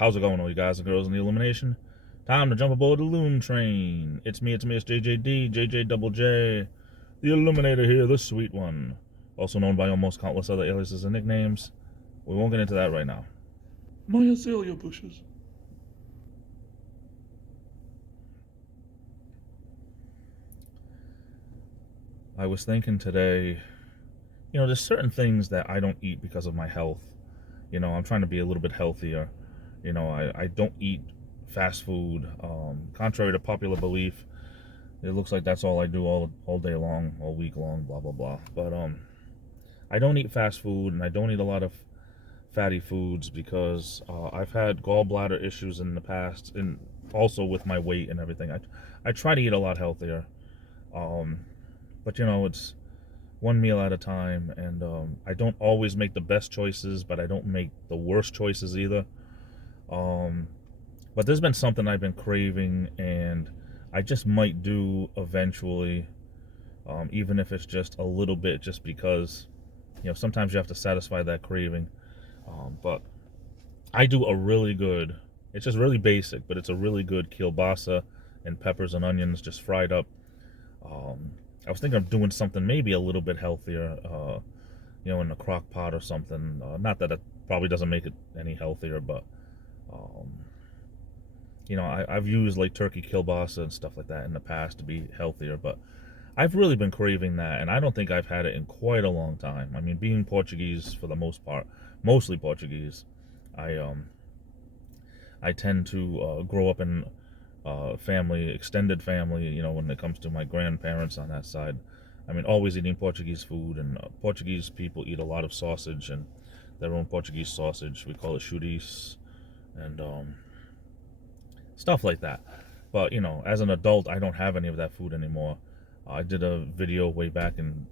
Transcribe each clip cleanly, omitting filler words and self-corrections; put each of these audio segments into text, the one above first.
How's it going, all you guys and girls in the Illumination? Time to jump aboard the Loon Train. It's me, it's JJD, JJ Double J, the Illuminator here, the sweet one. Also known by almost countless other aliases and nicknames. We won't get into that right now. My azalea bushes. I was thinking today, there's certain things that I don't eat because of my health. I'm trying to be a little bit healthier. I don't eat fast food. Contrary to popular belief, it looks like that's all I do all day long, all week long, blah, blah, blah. But I don't eat fast food, and I don't eat a lot of fatty foods because I've had gallbladder issues in the past, and also with my weight and everything. I try to eat a lot healthier. But it's one meal at a time, and I don't always make the best choices, but I don't make the worst choices either. But there's been something I've been craving, and I just might do eventually, even if it's just a little bit, just because, sometimes you have to satisfy that craving. But I do a really good, it's just really basic, but it's a really good kielbasa and peppers and onions just fried up. I was thinking of doing something maybe a little bit healthier, in a crock pot or something. Not that it probably doesn't make it any healthier, but I've used like turkey kielbasa and stuff like that in the past to be healthier, but I've really been craving that, and I don't think I've had it in quite a long time. I mean, being Portuguese for the most part, mostly Portuguese, I tend to grow up in extended family, when it comes to my grandparents on that side. I mean, always eating Portuguese food, and Portuguese people eat a lot of sausage, and their own Portuguese sausage. We call it chouriço, and stuff like that. But, as an adult, I don't have any of that food anymore. I did a video way back in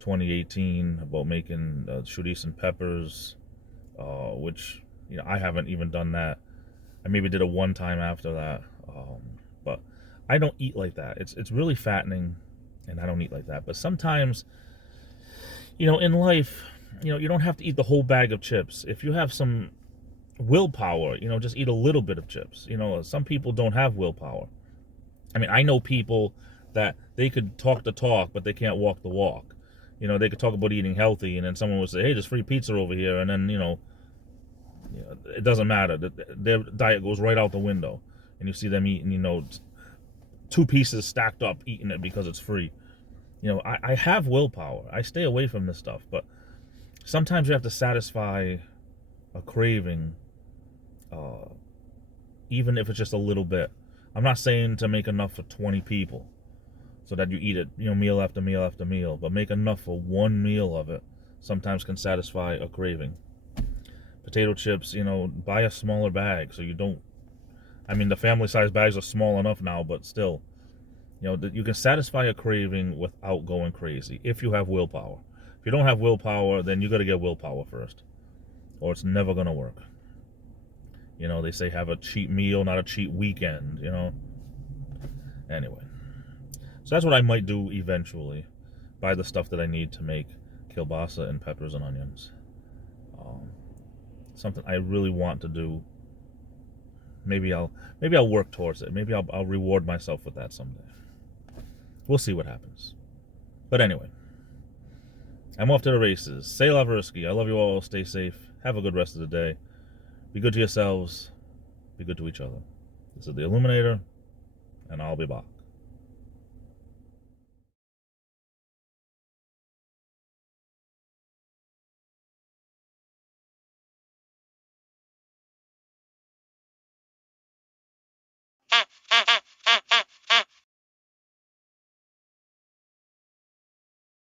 2018 about making chouriço and peppers, which, I haven't even done that. I maybe did it one time after that. But I don't eat like that. It's really fattening, and I don't eat like that. But sometimes, in life, you don't have to eat the whole bag of chips. If you have some willpower, just eat a little bit of chips. Some people don't have willpower. I mean, I know people that they could talk the talk, but they can't walk the walk. They could talk about eating healthy, and then someone would say, hey, there's free pizza over here, and then, it doesn't matter. Their diet goes right out the window. And you see them eating, 2 pieces stacked up, eating it because it's free. I have willpower. I stay away from this stuff. But sometimes you have to satisfy a craving, even if it's just a little bit. I'm not saying to make enough for 20 people so that you eat it, meal after meal after meal. But make enough for one meal of it sometimes can satisfy a craving. Potato chips, buy a smaller bag so you don't. I mean, the family-size bags are small enough now, but still, you can satisfy a craving without going crazy if you have willpower. If you don't have willpower, then you got to get willpower first, or it's never going to work. They say have a cheat meal, not a cheat weekend, Anyway, so that's what I might do eventually, buy the stuff that I need to make kielbasa and peppers and onions. Something I really want to do. Maybe I'll work towards it. Maybe I'll reward myself with that someday. We'll see what happens. But anyway, I'm off to the races. Say la Versky. I love you all. Stay safe. Have a good rest of the day. Be good to yourselves. Be good to each other. This is the Illuminator, and I'll be back.